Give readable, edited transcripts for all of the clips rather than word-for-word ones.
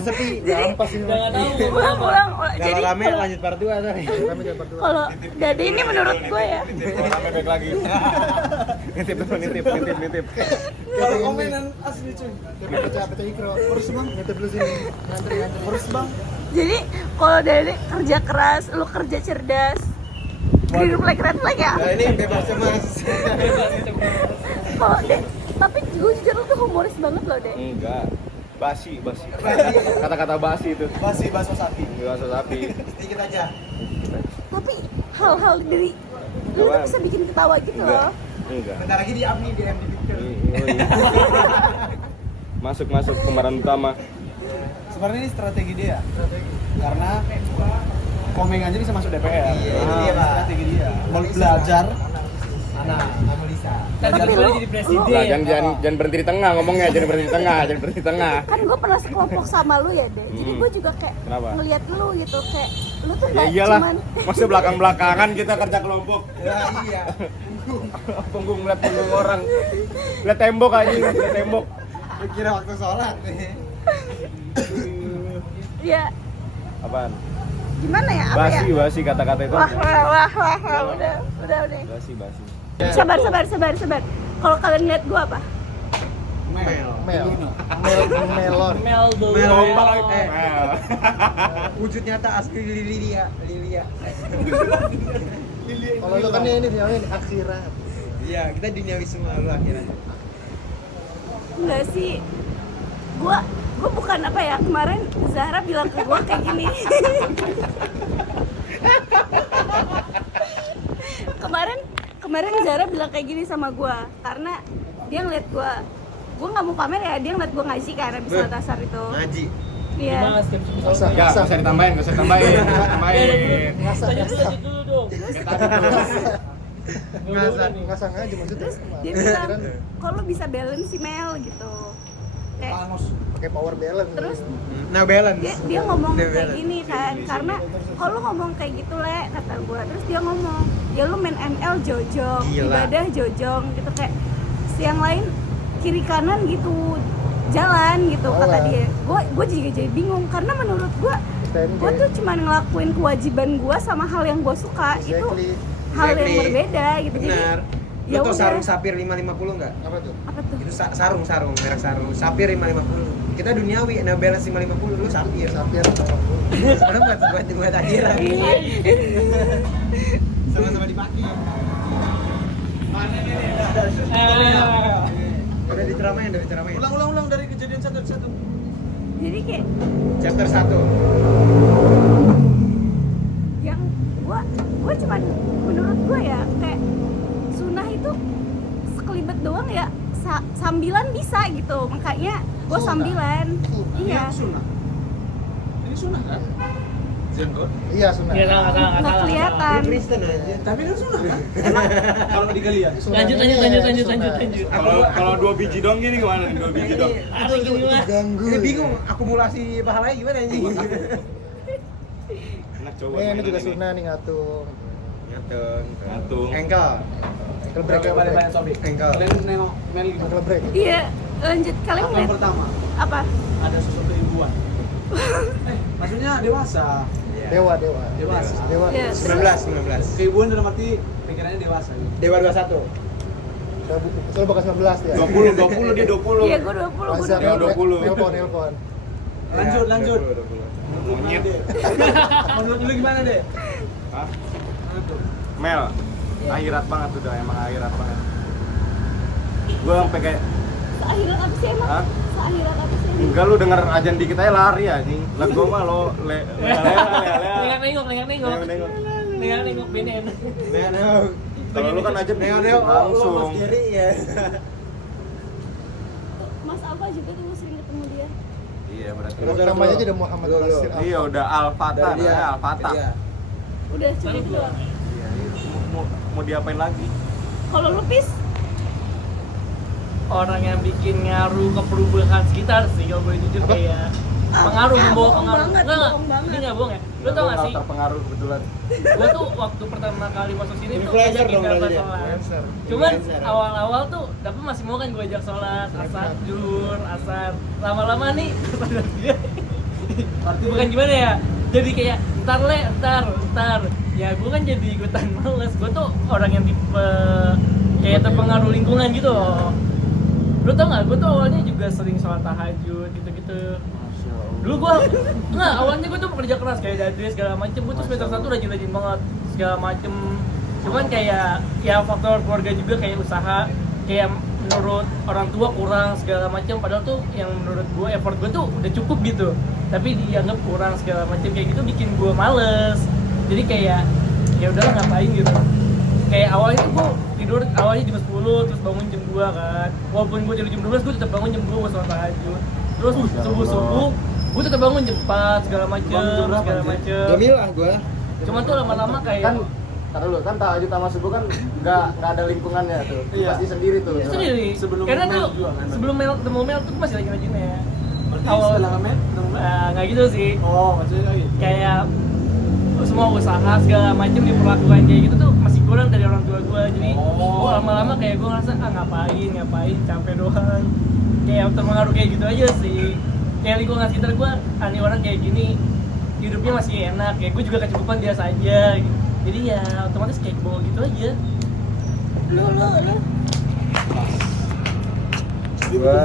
Sepi, ampas ini. Ulang. Kalau rame lanjut part 2 tadi. Kalau Dede ini menurut gue ya. Rame back lagi. Nitip. Kalau komenan asli cuy. Pecah ikro. Terus bang, nitip dulu sini. Ngantri. Terus bang. Jadi kalau Dede kerja keras, lu kerja cerdas. Green flag, red flag ya. Nah, ini bebas mas. Kalau De, tapi gue jujur lu tuh humoris banget loh De. Enggak. Basi. Kata-kata basi itu. Baso sapi. Basi sapi. Sedikit aja. Tapi hal-hal dari lu tuh bisa bikin ketawa gitu loh. Enggak. Bentar lagi di up nih di MD Picture. Masuk pemeran utama. Sebenarnya ini strategi dia. Karena Komeng aja bisa masuk DPR. Iya, itu dia, Pak. Strategi dia. Mau belajar Analisa. Tapi lu, Nah, jangan berhenti di tengah ngomongnya, jangan berhenti di tengah. kan gue pernah sekelompok sama lu ya De. Jadi gue juga kayak Kenapa? ngeliat lu gitu kayak lu tuh Ya gak iyalah, cuman maksudnya belakang-belakangan kita kerja kelompok. Ya iya. Punggung ngeliat punggung orang. Lihat tembok aja, lihat tembok. Kira waktu sholat nih. ya Apaan? gimana ya apa ya? Basi kata-kata itu. Wah, udah. Basi. Sabar. Kalau kalian lihat gua apa? melon. Kompak Wujud nyata asli Lilia. Kalau lu kan ini akhirat. Iya, kita duniawi semua lu akhirnya. Enggak sih. Gua bukan apa ya, kemarin Zahra bilang ke gua kayak gini. Kemarin Zahra bilang kayak gini sama gua karena dia ngeliat gua nggak mau pamer ya, dia ngeliat gua ngaji kan habis sholat asar itu. Ngaji. Iya. Enggak usah ditambahin. Ngasah aja maksudnya. Terus dia bilang, "Kok lu bisa balance sih Mel?" gitu. Kayak Pakai power balance. terus Nah, balance. dia ngomong Nah, kayak balance. gini kan, karena kalau lu ngomong kayak gitu Le, kata gua, terus dia ngomong ya lu main ML jojong, Gila. ibadah jojong gitu, kayak siang lain kiri kanan gitu jalan gitu kata dia. Gua juga jadi bingung karena menurut gua tuh cuma ngelakuin kewajiban gua sama hal yang gua suka. Itu hal yang Exactly. berbeda gitu. Benar. Ya Lu tau udah. sarung Sapir 550 enggak? Apa tuh? Apa tuh? Itu sarung, merek sarung. Sapir 550. Kita duniawi, nah balance 550 lu Sapir. Sapir. Sebenarnya buat akhirat. Sama-sama dipakai. Mana nih? Udah diceramain. Ulang dari kejadian satu. Jadi kayak Chapter 1. yang gua cuman menurut gua ya kayak sunnah itu sekelibet doang ya, sambilan bisa gitu, makanya gua Sunnah. sambilan. Iya. Sunnah. Ini sunnah kan? Iya sunnah. Nggak kelihatan. Kristen aja. Tapi kan sunnah kan? Kalau di kalian Lanjut. Kalau 2 biji dong gini gimana? 2 biji dong. Ganggu. Ini bingung akumulasi pahalanya gimana anjing? Enak coba. Ini juga sunnah nih ngatung. Ngatung. Engkel. Ankle break. Engkel. Ankle break. Iya, lanjut. Kalian Yang ngeliat pertama apa? ada sesuatu ibuan. Maksudnya dewasa. Dewa. Iya. 19. Keibuan dalam arti pikirannya dewasa. Gitu. Dewa 21. Soalnya bakal 19 ya. 20 dia 20. Iya, gua 20. Masa Ya, 20. Nelpon. Lanjut. 20. Monyet. Menurut lu gimana deh? Hah? Menurut lu? Mel, akhirat banget udah, emang akhirat banget. Gua sampai kayak Seakhirat apa sih emang? Hah? Seakhirat apa sih? enggak, lu denger ajan dikit aja lari anjing. Lah gua mah lo Nengok BNN. Kalau lu kan aja Neo langsung. Mas Jerry ya. Mas Alfa juga tuh sering ketemu dia. Iya, berarti. Namanya aja udah Muhammad Rasul. Iya, udah Al-Fatah, Dari dia. ya, Al-Fatah. Iya. Udah cuma itu doang. Iya, mau diapain lagi? Kalau lu Pis, Orang yang bikin ngaruh ke perubahan sekitar sih kalau gue jujur kayak pengaruh, membawa bohong pengaruh. banget, Enggak, bohong banget. ini nggak bohong ya. Lu tau gak sih? Terpengaruh kebetulan. Gue tuh waktu pertama kali masuk sini tuh Influencer dong dapat berarti ya? sholat. Cuman awal-awal tuh Dapet masih mau kan gue ajak sholat, asar, zuhur, asar. Lama-lama nih kata dia bukan gimana ya, jadi kayak ntar ya gue kan jadi ikutan males. Gue tuh orang yang tipe kayak terpengaruh lingkungan gitu loh. Lu tau gak, gue tuh awalnya juga sering sholat tahajud gitu-gitu. Dulu gue, awalnya gue tuh pekerja keras kayak dari segala macem. Gue tuh semester 1 rajin-rajin banget segala macem. Cuman kayak ya faktor keluarga juga, kayak usaha, kayak menurut orang tua kurang segala macem. Padahal tuh yang menurut gue effort gue tuh udah cukup gitu, tapi dianggap kurang segala macem. Kayak gitu bikin gue males. Jadi kayak ya udahlah ngapain gitu. Kayak awalnya tuh gue tidur awalnya jam 10 terus bangun jam 2 kan. Walaupun gue tidur jam 12 gue tetap bangun jam 2 buat sholat tahajud. Terus subuh gue tetap bangun jam 4 segala macem. Gemilah gua. Cuman tuh lama-lama kayak Kan taruh dulu, kan tahajud sama subuh kan nggak ada lingkungannya tuh. Iya. Pasti sendiri tuh. sendiri. Sebelum Karena Mel tuh juga kan. sebelum ketemu Mel tuh gue masih rajin-rajinnya. Berarti Awal setelah ngamen, ketemu Mel? nggak gitu sih. Oh, maksudnya lagi. Kayak semua usaha segala macam diperlakukan kayak gitu tuh masih kurang dari orang tua gue. Jadi gue lama-lama kayak gue ngerasa ngapain capek doang. Kayak terpengaruh kayak gitu aja sih. Kayak lingkungan sekitar gue, aneh orang kayak gini hidupnya masih enak, kayak gue juga kecukupan biasa aja gitu. Jadi ya otomatis kayak bawa gitu aja. Lu Gua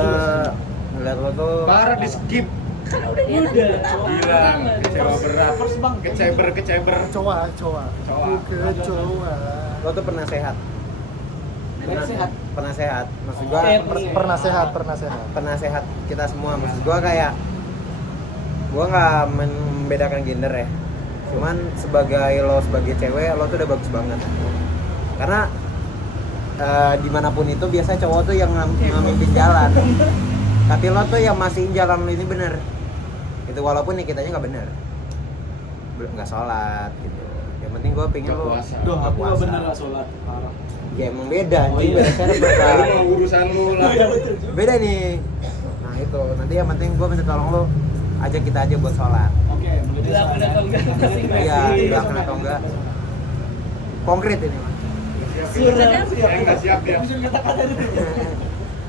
ngeliat lo tuh Parah di skip. kan udah dia tadi Udah. pertama. Gila, kecewa berat. First bang. Keceber. Coba. Coba. Coba. lo tuh pernah sehat. Sehat. Pernah sehat. Maksud gua Pernah sehat. pernah sehat kita semua. Maksud gua kayak gua nggak membedakan gender ya. Cuman sebagai cewek lo tuh udah bagus banget. Karena dimanapun itu biasanya cowok tuh yang ngamimpin jalan. Tapi lo tuh yang mastiin jalan lo ini bener. Itu walaupun nih kitanya nggak bener, nggak sholat gitu. Yang penting gue pingin lo Duh, aku nggak bener lah sholat. Parah. Ya emang beda, Oh, anjing iya. beda syarat Lu beda. mau urusan lu lah. Beda nih. Nah itu nanti yang penting gue minta tolong lo ajak kita aja buat sholat. Oke, berarti Dilakukan atau enggak masing-masing. Iya, dilakukan atau enggak. Konkret ini. Nggak siap ya.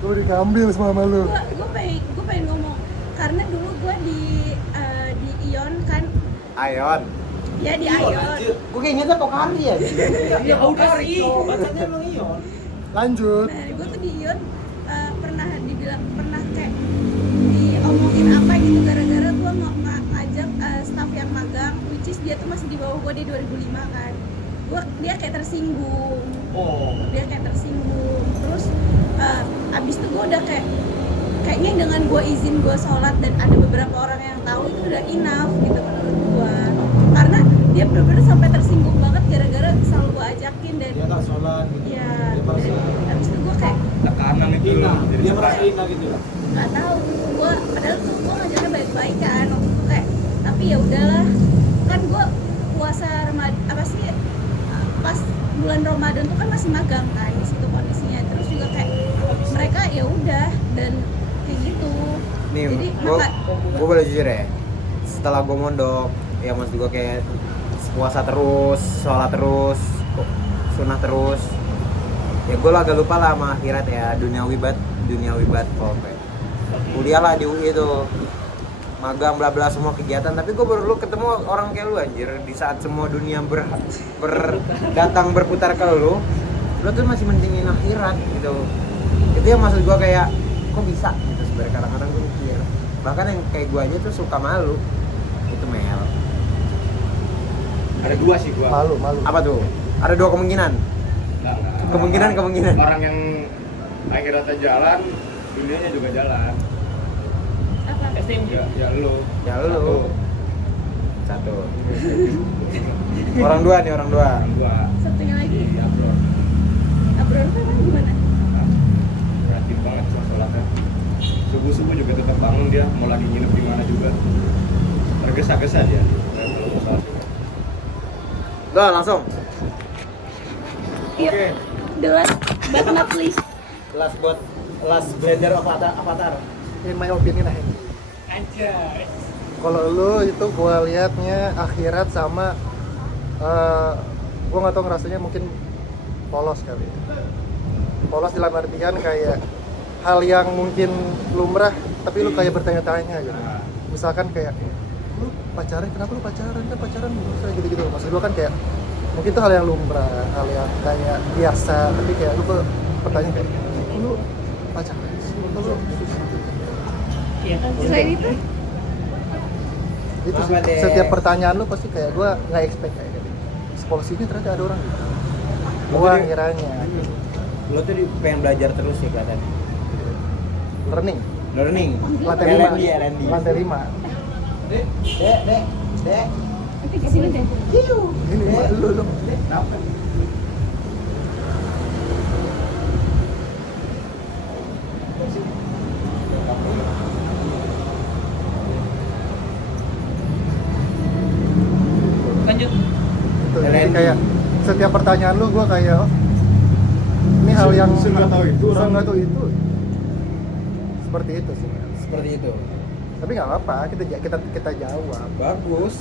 Lu diambil sama lu. Gue pengen ngomong karena dulu gue di Ion kan, Ayon. ya di Ion. Gue kayaknya tuh Pokari ya. Ya udah sih. Bacanya emang Ion. Lanjut. Nah, gue tuh di Ion pernah kayak diomongin apa gitu gara-gara gue ngajak staff yang magang, which is dia tuh masih di bawah gue di 2005 kan. Dia kayak tersinggung. Dia kayak tersinggung. Terus abis itu gue udah kayaknya dengan gue izin gue sholat dan ada beberapa orang yang tahu itu udah enough gitu menurut gue. Karena dia bener-bener sampai tersinggung banget gara-gara selalu gue ajakin dan Dia nggak sholat. Gitu. ya Dia merasa abis itu gue kayak Tekanan itu. hina. Jadi Dia merasa hina gitu. nggak tahu, padahal tuh gue ngajarnya baik-baik kan waktu itu kayak, tapi ya udahlah kan gue puasa Ramadan apa sih pas bulan Ramadan tuh kan masih magang kan di situ kondisinya, terus juga kayak mereka ya udah dan kayak gitu. Nih, Jadi gue boleh jujur ya. Setelah gue mondok, ya maksud gue kayak puasa terus, sholat terus, sunnah terus. Ya gue agak lupa lah sama akhirat ya, duniawi banget pokoknya. Kuliah lah di UI tuh, magang bla bla semua kegiatan. Tapi gue baru ketemu orang kayak lu anjir. Di saat semua dunia datang berputar ke lu tuh masih mentingin akhirat gitu. Itu yang maksud gue kayak kok bisa gitu sebenarnya, kadang-kadang gue mikir. Bahkan yang kayak gue aja tuh suka malu. Itu Mel. Ada dua sih gua. Malu. Apa tuh? Ada dua kemungkinan. Nggak. Kemungkinan. Orang yang akhiratnya jalan, dunianya juga jalan. apa? STMJ. Ya lu. Ya lu. Satu. Orang dua. Orang dua. Satunya lagi Ya bro. Abron tuh kan gimana? Rajin banget sama sholatnya. Subuh juga tetap bangun dia, mau lagi nginep di mana juga. Tergesa-gesa dia. Kayak kalau mau sholat juga. Udah langsung. Yuk, the last but not least. Last blender avatar. In my opinion Hendy. Anjay. Kalau lu itu gua liatnya akhirat sama gua nggak tahu ngerasanya mungkin polos kali. Polos dalam artian kayak hal yang mungkin lumrah tapi lu kayak bertanya-tanya gitu. Misalkan kayak pacaran, kenapa lu pacaran? Kan pacaran bisa gitu-gitu. Maksud gua kan kayak mungkin itu hal yang lumrah, hal yang kayak biasa, tapi kayak lu pertanyaan kayak lu pacaran sih, lu Iya kan? Selain itu itu sih, Apa deh? setiap pertanyaan lu pasti kayak gua nggak expect kayak gitu. Polisinya ternyata ada orang gitu. Gua Jadi- ngiranya Lo tuh pengen belajar terus sih kelihatannya. learning Learning. lantai L&D, 5 L&D. lantai 5 Dek. nanti kesini deh. ini lu Lanjut. Gitu. Jadi L&D. kayak setiap pertanyaan lu gua kayak oh, ini hal yang Sun nggak tahu itu, orang. Sun nggak tahu itu seperti itu sih. Seperti itu. Tapi nggak apa-apa, kita jawab. Bagus.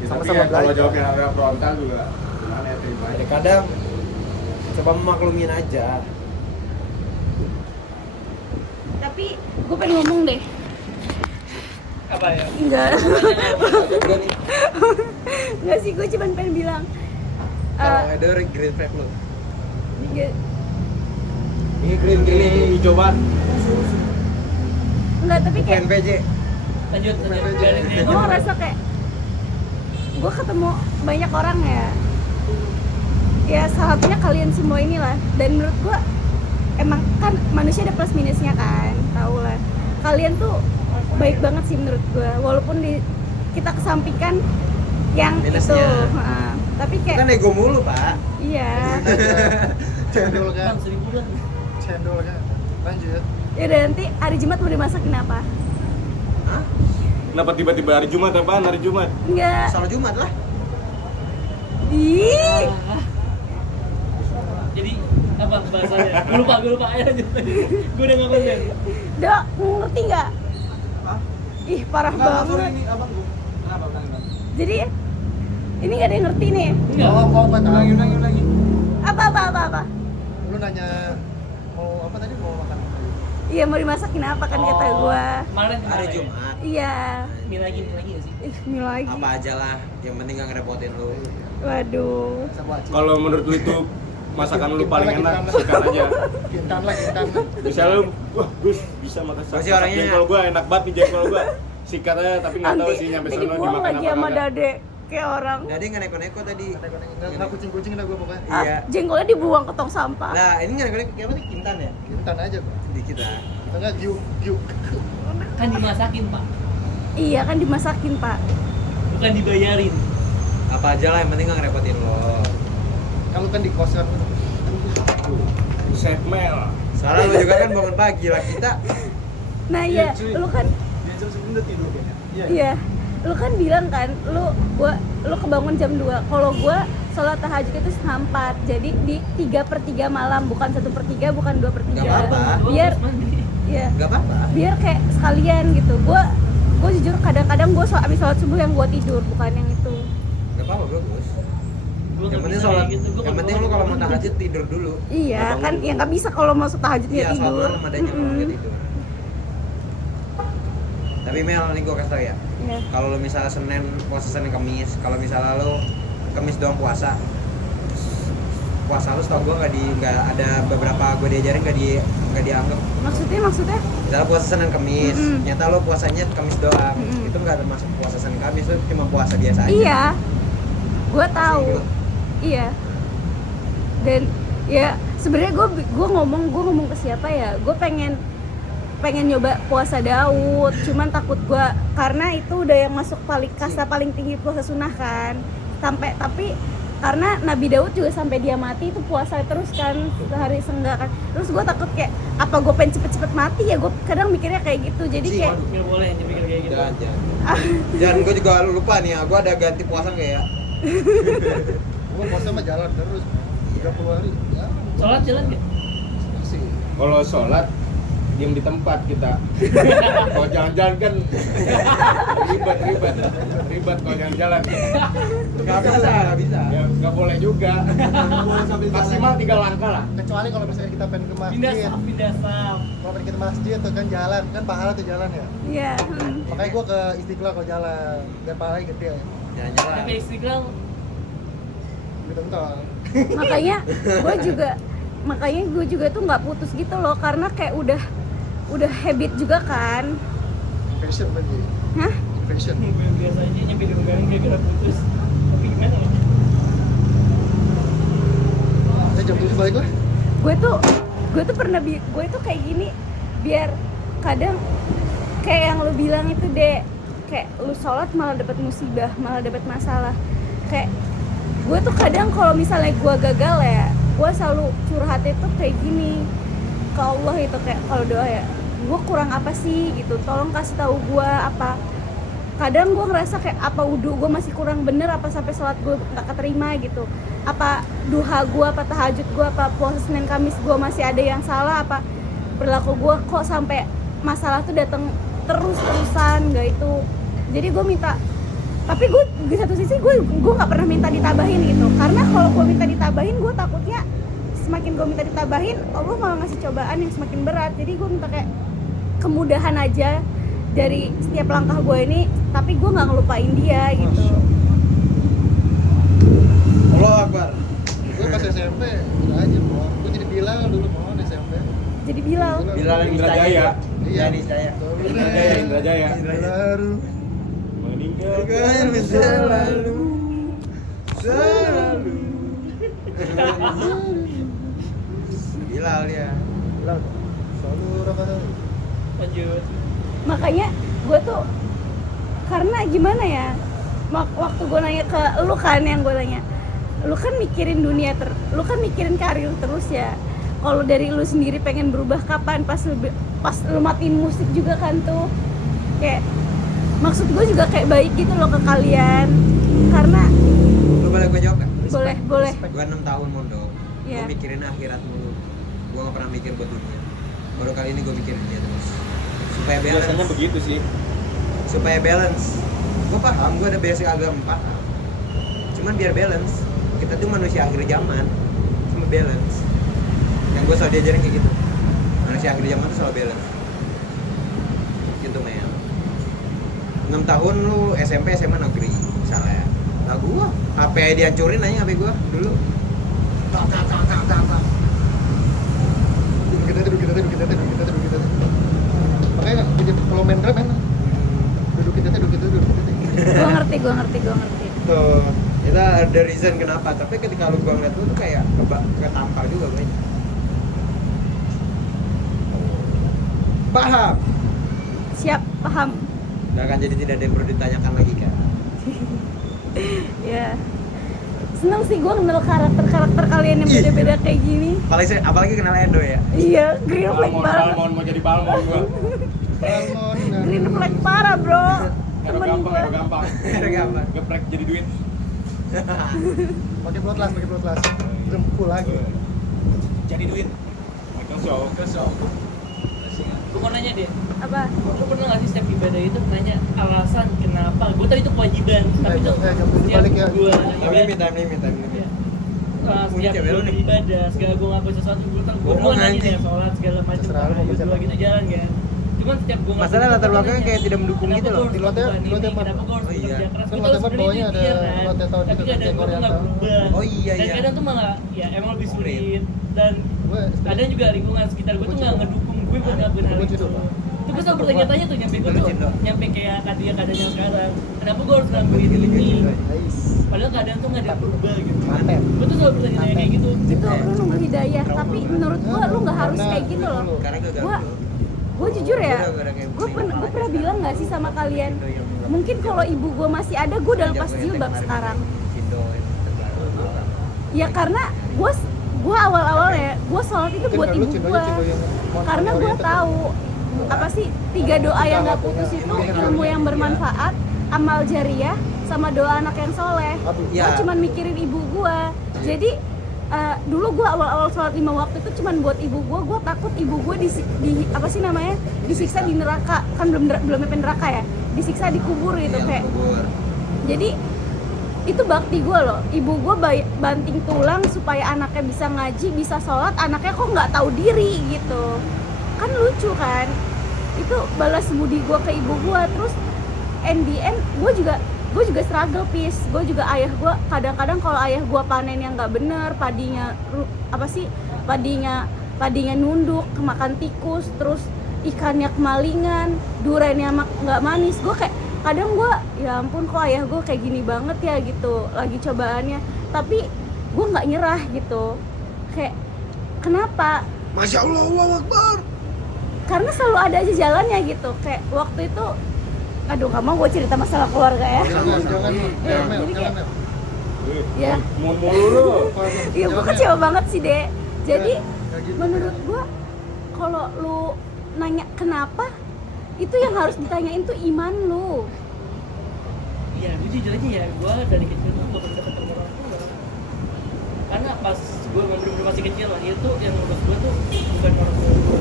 Ya, Sama-sama tapi ya, kalau belajar. jawabnya agak frontal juga gimana ya terima aja. Jadi kadang coba memaklumin aja. Tapi gue pengen ngomong deh. Apa ya? Enggak. Juga nih. Enggak sih, gue cuma pengen bilang Kalau ada green flag lo. Enggak, Ini green hijau banget. tapi kayak PNPJ. Lanjut. Biarin dia. gue ngerasa kayak gue ketemu banyak orang ya salah satunya kalian semua inilah, dan menurut gue emang kan manusia ada plus minusnya kan, tau lah. Kalian tuh baik banget sih menurut gue, walaupun kita kesampingkan yang Minusnya. itu. Tapi kayak Kan ego mulu, Pak. iya Cendol kan, Bang, 1000 bang. cendol kan. Lanjut. ya udah, nanti hari Jumat mau dimasakin apa? Kenapa tiba-tiba hari Jumat apaan hari Jumat? Enggak. Salat Jumat lah. Ih, Jadi apa bahasanya? Gue lupa. Ayo lanjut. Gue udah nggak konsen. Dok, ngerti nggak? Ih, parah banget. ini abang gua. Kenapa bang? Jadi ini nggak ada yang ngerti nih. Enggak. Oh, apa tahu? Ulangi. Apa? Lu nanya mau apa tadi, mau makan apa? Iya, mau dimasakin apa kan kata gua. Kemarin Hari Jumat. Iya. Mie lagi ya sih. Mie lagi. Apa aja lah, yang penting gak ngerepotin lu. Waduh. Sama Aci. Kalau menurut lu itu masakan lu paling enak, sikat aja. Kintan lah. Misalnya lu, wah Gus bisa makan Gua sih masak orangnya- jengkol gua enak banget nih jengkol gua. Sikat aja tapi nggak tahu Nanti sih nyampe nanti sono dibuang dimakan lagi apa sama kagak. Dade kayak orang. Jadi nggak neko-neko tadi. Nggak kucing-kucing dah gua pokoknya. Iya. Jengkolnya dibuang ke tong sampah. Nah, ini nggak neko-neko kayak apa sih? Kintan ya? Kintan aja kok. Dikit lah. Tengah giuk. Kan dimasakin pak, Iya kan dimasakin, Pak. bukan dibayarin. Apa aja lah, yang penting gak ngerepotin lo. Kalau kan di kosan Buset Mel. Soalnya lo juga kan bangun pagi lah kita. Nah, iya, cuy. lu kan Dia jam 9 udah tidur kayaknya. iya. Lu kan bilang kan, lu kebangun jam 2. Kalau gua sholat tahajud itu setengah 4. Jadi di 3/3 malam, bukan 1/3, bukan 2/3. Gak apa-apa. Biar Terus mandi. iya. Gak apa-apa. Biar kayak sekalian gitu. Gua jujur kadang-kadang gua abis sholat subuh yang gua tidur, bukan yang itu. Gak apa-apa, bagus. Gua Yang nggak penting bisa sholat. kayak gitu. Gua Yang penting lo kalau mau tahajud tidur dulu. Iya Nggak kan, bangun. ya nggak bisa kalau mau tahajud ya Iya, sholat tidur. malam adanya kalau nggak tidur. Tapi Mel, ini gue kasih tau ya. Iya. Kalau lo misalnya Senin puasa Senin Kamis, kalau misalnya lo Kamis doang puasa lo setau gue nggak ada beberapa gue diajarin nggak dianggap. Maksudnya? Misalnya puasa Senin Kamis, Mm-mm. nyata lo puasanya Kamis doang, Mm-mm. itu nggak termasuk puasa Senin Kamis, lo cuma puasa biasa aja. Iya. Gua tahu. Masih Iya. Dan ya sebenarnya gue ngomong ke siapa ya? Gue pengen nyoba puasa Daud, cuman takut gue karena itu udah yang masuk kasta paling tinggi puasa sunnah kan. Tapi karena Nabi Daud juga sampai dia mati itu puasa terus kan, sehari seenggak kan. Terus gue takut kayak apa gue pengen cepet-cepet mati ya, gue kadang mikirnya kayak gitu. Jadi Sih, kayak Nggak boleh dipikir kayak gitu. Jangan gue juga lupa nih ya, gue ada ganti puasa nggak ya? gua puasa mah jalan terus 30 hari ya Sholat jalan nggak? masih. Kalau sholat diem di tempat kita. Kalau jalan-jalan kan ribet kalau jalan-jalan. Nggak bisa. Ya nggak boleh juga. Maksimal 3 langkah lah. Kecuali kalau misalnya kita pengen ke Pindah masjid. saf, pindah saf. Kalau pengen ke masjid tuh kan jalan, kan pahala tuh jalan ya. Iya. Makanya gua ke Istiqlal kalau jalan, biar pahalanya gede ya. Jalan-jalan. Tapi Istiqlal Gitu tol. Makanya gue juga tuh nggak putus gitu loh, karena kayak udah habit juga kan. Fashion berarti. Hah? Fashion. biasa aja nyampe di rumah gara-gara putus. Tapi gimana ya? Jam 7 balik lah. gue tuh pernah gue tuh kayak gini biar kadang kayak yang lu bilang itu deh, kayak lu sholat malah dapat musibah, malah dapat masalah. Kayak gue tuh kadang kalau misalnya gue gagal ya, gue selalu curhatnya tuh kayak gini ke Allah itu, kayak kalau doa ya, gue kurang apa sih gitu, tolong kasih tahu gue apa. Kadang gue ngerasa kayak apa wudhu gue masih kurang bener, apa sampai sholat gue nggak keterima gitu, apa duha gue, apa tahajud gue, apa puasa Senin Kamis gue masih ada yang salah, apa perilaku gue kok sampai masalah tuh datang terus-terusan nggak itu. Jadi gue minta, tapi gue di satu sisi gue nggak pernah minta ditabahin gitu, karena kalau gue minta ditabahin gue takutnya semakin gue minta ditabahin Allah malah ngasih cobaan yang semakin berat. Jadi gue minta kayak kemudahan aja dari setiap langkah gue ini, tapi gue nggak ngelupain dia gitu. Allah Akbar. Gue pas SMP udah aja mohon. Gue jadi Bilal dulu mohon SMP. Jadi Bilal. Bilal Indrajaya. Iya. Indrajaya. Indrajaya. Baru. Meninggalkan Selalu. Bilal ya. Bilal. Selalu Ramadan. Lanjut. Makanya gue tuh, karena gimana ya, waktu gue nanya ke lu kan, yang gue tanya, lu kan mikirin dunia lu kan mikirin karir terus ya. Kalau dari lu sendiri pengen berubah kapan? Pas lu matiin musik juga kan tuh, kayak maksud gue juga kayak baik gitu loh ke kalian, karena Lu boleh gue jawab kan? boleh. Gue 6 tahun mondok. Iya. Gue mikirin akhirat mulu. Gue gak pernah mikir buat dunia. Baru kali ini gue mikirin dia terus. Supaya balance. Biasanya begitu sih. Supaya balance. Gue paham, gue ada basic agama, cuman biar balance. Kita tuh manusia akhir zaman, cuma balance. Yang gue selalu diajarin kayak gitu. Manusia akhir zaman tuh selalu balance. Gitu men. 6 tahun lu SMP SMA negeri misalnya. Nah gue HP dihancurin aja HP gue dulu. Tak. Duduk kita. Makanya kalau main drum enak. Duduk kita. Gue ngerti. Tuh, kita ada reason kenapa. Tapi ketika lu gua ngeliat lu tuh kayak ketampar juga gue. Paham? Siap, paham. Gak akan jadi tidak ada yang perlu ditanyakan lagi kan? Ya, seneng sih gue kenal karakter kalian yang beda-beda kayak gini. Apalagi kenal Edo ya. Iya, green flag parah. Balmon mau jadi balmon gua. Balmon. Green flag parah bro. Hero Temen gue. gampang. Gampang. Geprek jadi duit. Pakai bloodlust. Rempul lagi. Jadi duit. Michael Show. Gue mau nanya deh, Apa? lu pernah nggak sih setiap ibadah itu nanya alasan kenapa? Gue tahu itu kewajiban, tapi itu jam tujuh setiap balik ya. gue Time limit. setiap gue beribadah, segala gue ngapain sesuatu, gue Bohong, nanya anjing. deh sholat segala macam, Terserah lu mau baca apa. gitu jalan kan. Cuman setiap gue Masalah latar belakangnya kayak tidak mendukung gitu loh. Pilotnya kenapa apa? gue harus Oh, iya. bekerja keras? Kan Gue tahu pilotnya sebenarnya bawahnya itu ada iya kan, pilotnya tahun tapi gitu, kadang kayak gue tuh Korea nggak tahun. berubah. Oh iya, Dan iya. kadang tuh malah ya emang lebih sulit dan Gue kadang juga lingkungan sekitar gue tuh nggak ngedukung gue buat ngelakuin hal Gue itu. cido, Pak. Tuh gue selalu bertanya-tanya tuh nyampe gue tuh Cido. nyampe kayak keadaan sekarang. Kenapa gue harus ngelakuin ini? nice. Padahal keadaan tuh nggak ada berubah gitu. Paten. Gue tuh selalu bertanya kayak gitu. Itu lu nunggu hidayah, tapi menurut gua lu nggak harus kayak gitu loh. Karena gagal. Gue jujur ya, gue pernah bilang nggak sih sama kalian, mungkin kalau ibu gue masih ada, gue udah lepas jilbab sekarang. Ya karena gue awal-awal ya, gue sholat itu buat ibu gue, karena gue tahu apa sih 3 doa yang nggak putus itu ilmu yang bermanfaat, amal jariah, sama doa anak yang soleh. Gue Ya. cuman mikirin ibu gue, jadi dulu gue awal-awal sholat 5 waktu itu cuman buat ibu gue takut ibu gue di apa sih namanya, disiksa di neraka, kan belum nyampe neraka ya, disiksa di kubur gitu kayak. Jadi itu bakti gue loh. Ibu gue banting tulang supaya anaknya bisa ngaji, bisa sholat, anaknya kok nggak tahu diri gitu. Kan lucu kan? Itu balas budi gue ke ibu gue. Terus NDN gue juga struggle pis. Gue juga ayah gue kadang-kadang kalau ayah gue panen yang nggak bener, padinya nunduk, kemakan tikus, terus ikannya kemalingan, durennya nggak manis. Gue kayak kadang gue, ya ampun kok ayah gue kayak gini banget ya gitu, lagi cobaannya. Tapi gue nggak nyerah gitu. Kayak kenapa? Masya Allah, Allahu Akbar. Karena selalu ada aja jalannya gitu. Kayak waktu itu, aduh nggak mau gue cerita masalah keluarga ya. Jangan Ya, Mel, jadi jangan kayak- Mel. Ya, Mulu lu. iya gue kecewa banget sih dek. Jadi Kayak gitu. menurut gue kalau lu nanya kenapa, itu yang harus ditanyain tuh iman lu. Iya, gue jujur aja ya, gue dari kecil tuh gue udah ketemu orang tua. Karena pas gue bener-bener masih kecil lah, itu yang ngurus gue tuh bukan orang tua gue.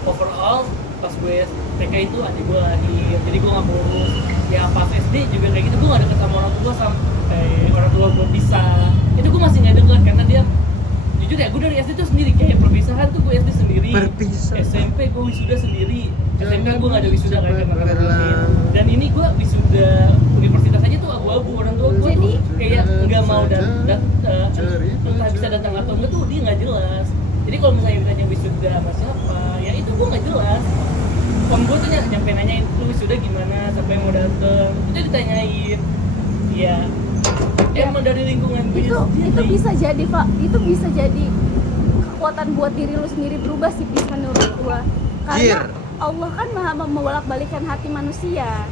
Overall, pas gue TK itu adik gue lahir, jadi gue gak ngurus. Ya pas SD juga kayak gitu, gue gak deket sama orang tua sampai orang tua gue pisah. Itu gue masih gak deket, karena dia jujur ya, gue dari SD tuh sendiri, kayak perpisahan tuh gue SD sendiri. SMP gue wisuda sendiri. SMP gue gak ada wisuda kayak kemarin. Dan ini gue wisuda universitas aja tuh abu-abu. Orang tua gue tuh kayak nggak mau entah bisa datang atau enggak tuh dia nggak jelas. Jadi kalau misalnya ditanya wisuda sama siapa, ya itu gue nggak jelas. Om gue tuh nyampe nanyain lu wisuda gimana, siapa yang mau dateng, itu ditanyain. Ya emang dari lingkungan gue Itu bisa jadi Pak, itu bisa jadi kekuatan buat diri lu sendiri berubah sih Pis, menurut gua. Karena Allah kan maha membolak-balikan hati manusia.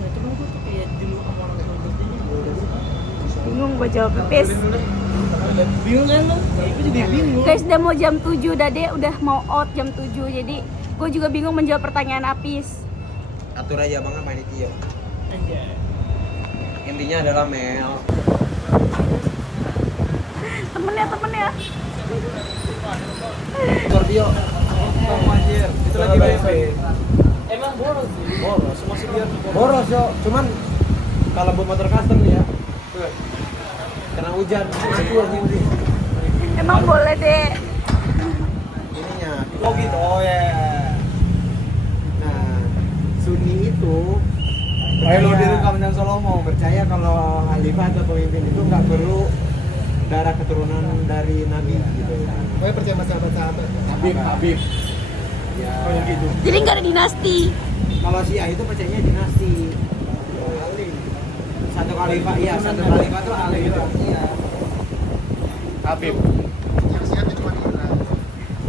Nah, cuma gue tuh kayak jenuh sama orang tua gue sendiri. Bingung gua jawab Pis. Bingung kan lo? Ya, gue juga bingung. Guys, udah mau jam 7 Dade, udah mau out jam 7. Jadi gue juga bingung menjawab pertanyaan Apis. Atur aja banget panitia. Anjay. Intinya adalah Mel. Temennya. Scorpio. Anjir, itu lagi BB. Emang boros sih. Boros, masih biar Boros yo, cuman kalau buat motor custom nih ya, kena hujan, itu gini. Emang boleh deh. Ininya. Oh gitu, oh ya. Nah, Sunni itu Ayo lo direkam dan Salomo. percaya kalau khalifah atau pemimpin itu nggak perlu darah keturunan dari nabi gitu. Gue percaya sama sahabat-sahabat. Habib. Ya. Oh yang gitu. Jadi nggak ada dinasti. Kalau Syiah itu percayanya dinasti. Satu khalifah, iya satu khalifah itu Ali itu. Iya. Habib. Yang sihat itu cuma Iran.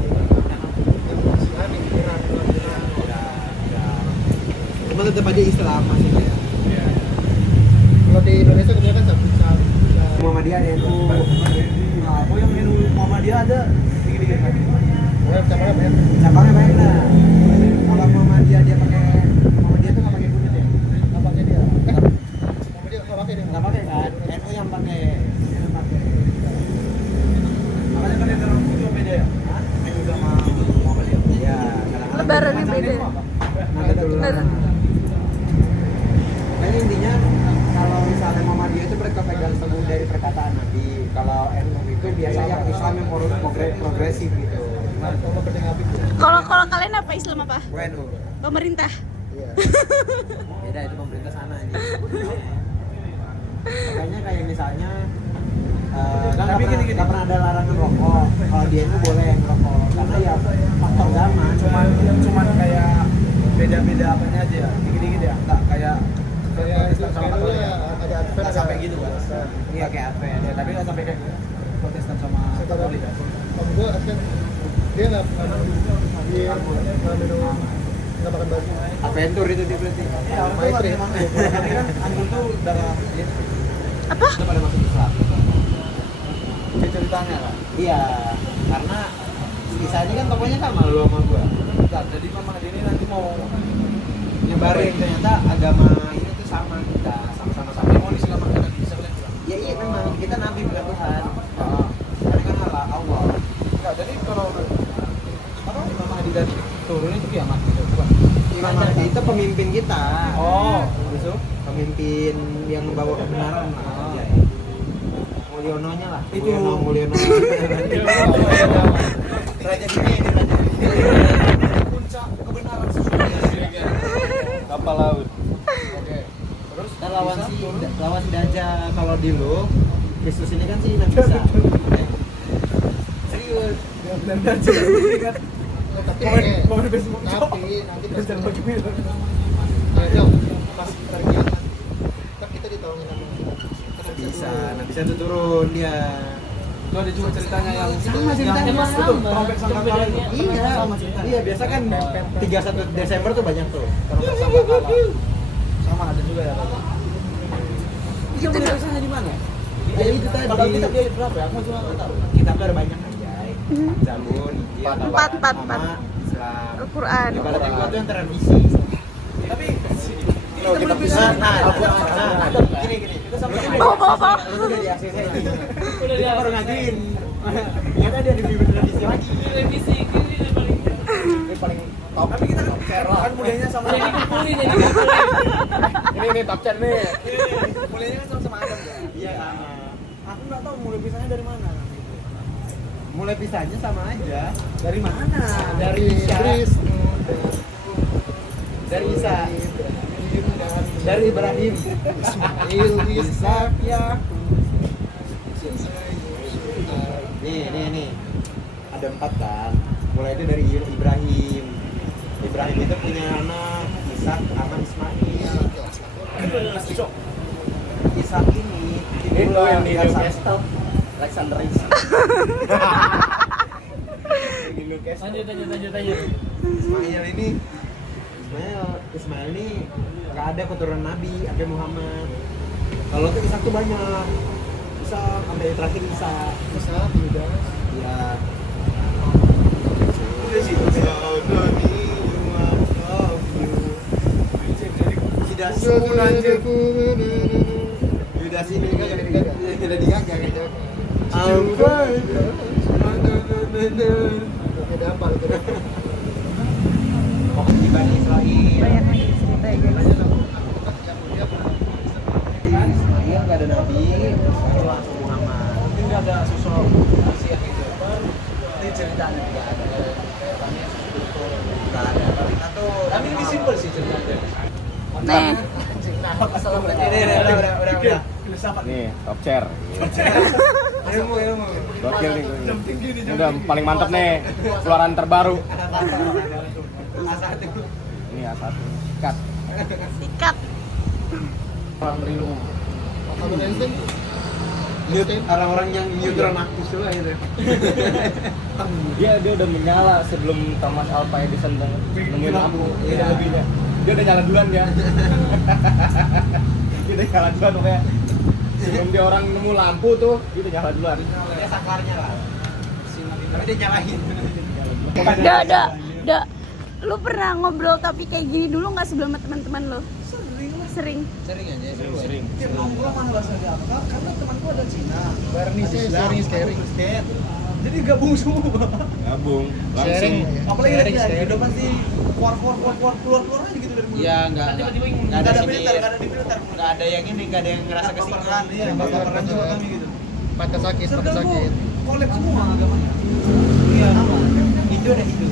Yang sihat di Iran. Cuma tetap aja Islam masih ya. Kalau di Indonesia kebanyakan sahabat. Muhammadiyah NU. Aku yang minum Muhammadiyah ada dikit-dikit kan. Gue cabangnya banyak. Cabangnya banyak lah. Kalau Muhammadiyah dia pakai Muhammadiyah itu nggak pakai kunyit ya? Nggak pakai dia. Sama dia nggak pakai dia. Nggak pakai kan? NU yang pakai. Makanya kan yang itu beda ya. Yang sama Muhammadiyah. Iya. Lebarannya beda. Bener. Makanya intinya kalau misalnya Muhammadiyah itu mereka pegang teguh dari perkataan Nabi. Kalau NU itu biasanya Islam yang progresif gitu. Kalau penting Habib. Kalau kalian apa Islam apa? NU. Pemerintah. Iya. Beda itu pemerintah sana ini. Makanya kayak misalnya kan Tapi gini. nggak pernah ada larangan rokok. Kalau di NU boleh ngerokok karena ya faktor zaman. Cuman kayak beda-beda apanya aja ya. Dikit-dikit ya. Enggak kayak Islam sama Katolik ya. Ada Advent, Nggak sampai gitu kan. Iya kayak Advent. Ya, tapi nggak sampai kayak Protestan sama Katolik ya. Om gue Advent dia nggak minum nggak makan baju. Adventure itu dia berarti. Iya, orang tua Maitri. memang tapi kan anggur tuh darah gitu. Apa? Udah pada masuk Islam. Ceritanya kan. Iya, karena Isa ini kan tokonya sama lu sama gua. Bentar, jadi memang ini nanti mau Nyebarin ternyata agama ini tuh sama kita, sama-sama. mau diselamatkan lagi bisa lihat juga. Ya iya memang kita nabi bukan Tuhan. Karena kan Allah. Enggak, jadi kalau apa Imam Mahdi dan turun itu kiamat gitu bukan? Imam Mahdi itu pemimpin kita. Oh, besok. pemimpin yang membawa kebenaran lah. Mulyononya lah. Itu. Mulyono. Raja Dini. Puncak kebenaran sesungguhnya. Kapal laut. Oke. Terus Kita lawan si Dajjal. Kalau di lu Kristus ini kan sih Nabi Isa. Serius. dan Dajjal kan Tapi komen Facebook nanti pas Dajjal bagaimana? ayo pas pergi kan kita ditolongin sama Bisa, Nabi Isa tuh turun dia. Itu ada juga ceritanya yang Sama ceritanya, yang Mas. itu Sama. trompet sangkakala itu. Iya, Sama ceritanya. iya biasa kan 31 Desember tuh banyak tuh. Trompet sangkakala. Sama ada juga ya. Itu tulisannya di mana? Ya itu tadi. Padahal kitab dia berapa ya? Aku cuma nggak tahu. Kitab tuh ada banyak anjay. Zabur, Injil, Empat. Taurat, Islam. Al-Quran. Ibaratnya gua tuh yang terrevisi. Tapi Kalau kita bisa, gini. kita sama Bawa. Lu udah di ACC ini. Udah Kita baru ngajuin. Ternyata dia di revisi lagi. revisi ini paling Ini paling top. Tapi kita kan mulianya sama jadi kumpulin jadi kumpulin. Ini top chat nih. mulianya kan sama Adam ya. Iya. Aku nggak tahu mulai pisahnya dari mana. Mulai pisahnya sama aja. Dari mana? Dari Isa. Dari Isa. Dari Ibrahim. Ismail, Ishak, Yakub. Nih. Ada 4 kan. Mulai itu dari Ibrahim. Ibrahim itu punya anak Ishak sama Ismail. Ishak ini Itu yang di Ishak. Newcastle. Alexander Isak. Di Newcastle. Lanjut. Ismail ini nggak ada keturunan Nabi, ada Muhammad. Kalau tuh Ishak tuh banyak. Ishak sampai terakhir Ishak. Yudas. Ya. Udah sih. Tidak semua anjir. Yudas ini kan tidak digagal. Ada apa itu? Pokoknya di Bani Israel. Banyak lagi cerita ya guys. Ismail nggak ada Nabi, baru langsung Muhammad. Mungkin nggak ada sosok Asia gitu. Ini ceritanya nggak ada. Nggak ada. Tapi ini simpel sih ceritanya. Nih, Udah. Filsafat. Nih, top chair. Ilmu. Gokil nih. Ini udah paling mantep nih. Keluaran terbaru. Ini A1. Cut. sikat. Orang berilmu. Albert Einstein. Orang-orang yang neutron aktif juga gitu. Dia udah menyala sebelum Thomas Alva Edison nemuin lampu. Dia udah lebihnya. Dia udah nyala duluan dia. Dia udah nyala duluan pokoknya. Sebelum dia orang nemu lampu tuh, dia udah nyala duluan. Ya sakarnya lah. Tapi dia nyalahin. Dak. Lu pernah ngobrol tapi kayak gini dulu nggak sebelum sama teman-teman lu? Sering. Sering. Dia nongkrong mana bahasanya apa? Karena temanku ada Cina. Barnisa sharing. Jadi gabung semua. Gabung. Sharing. Langsung. Apalagi dari udah pasti keluar aja gitu dari mulut. Iya, enggak. Tiba-tiba Enggak ada filter, sindir. nggak ada di filter. Enggak ada yang ini, enggak ada yang ngerasa kesinggung. Iya, baperan juga kami gitu. Patah sakit. Circle kolek semua agamanya. Iya, sama. Itu udah hidup.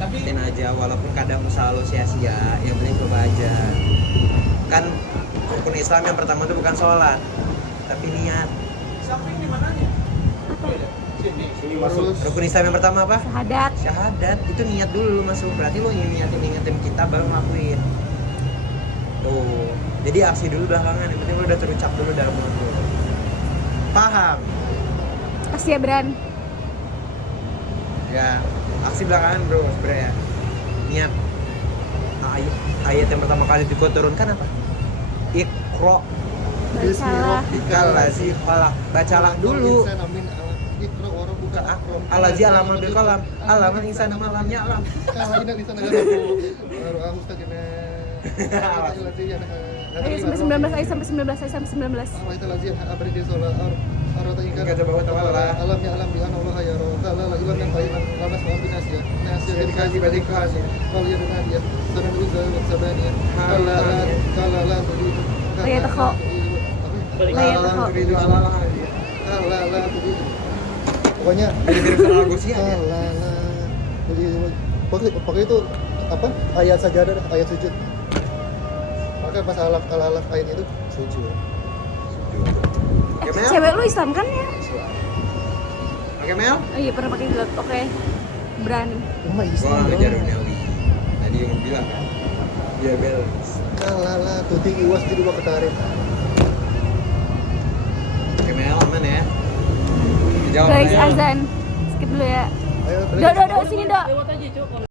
Tapi Aja walaupun kadang selalu sia-sia, yang penting coba aja. Kan rukun Islam yang pertama itu bukan sholat, tapi niat. samping di mananya? Sini masuk. Rukun Islam yang pertama apa? Syahadat. Syahadat. Itu niat dulu lu masuk. Berarti lu ingetin kita baru ngelakuin. Tuh. Jadi aksi dulu belakangan. Yang penting lu udah terucap dulu dalam mulut lu. Paham? Kasih ya Bran. Ya. Aksi belakangan bro sebenarnya. Niat. Ayat yang pertama kali gua turunkan apa? Iqra Bacalah. bikalazi khalaq. Bacalah dulu. Alazi alamal bil qalam. Alaman insana ma lam ya'lam. Ayo sampai 19, ayo sampai 19, ayo sampai 19. Alamnya alam di Allah ya roh ta'ala la ilaha illa anta lamas wa binas ya nasir dikasih badik kasih kalau ya dengan dia sanan juga sabania kala la teko. Balik. Laya teko. Ala begitu. Pokoknya Mirip-mirip sama lagu sih ya. ala. Jadi pokoknya itu apa? Ayat sajadah, ayat sujud. Maka pas alaf ayat itu sujud. Oke, Mel? Cewek lu Islam kan ya? Oke, Mel? Oh iya pernah pakai gelat. Oke. Berani. Rumah Gua Islam. ngejar Duniawi. Tadi yang bilang kan. Dia bel. Ala tuti iwas jadi gua ketarik. Oke, Mel aman ya. Jawab Guys, Mel. azan. Skip dulu ya. Ayo, Do, sini, Do. Lewat aja, Cok.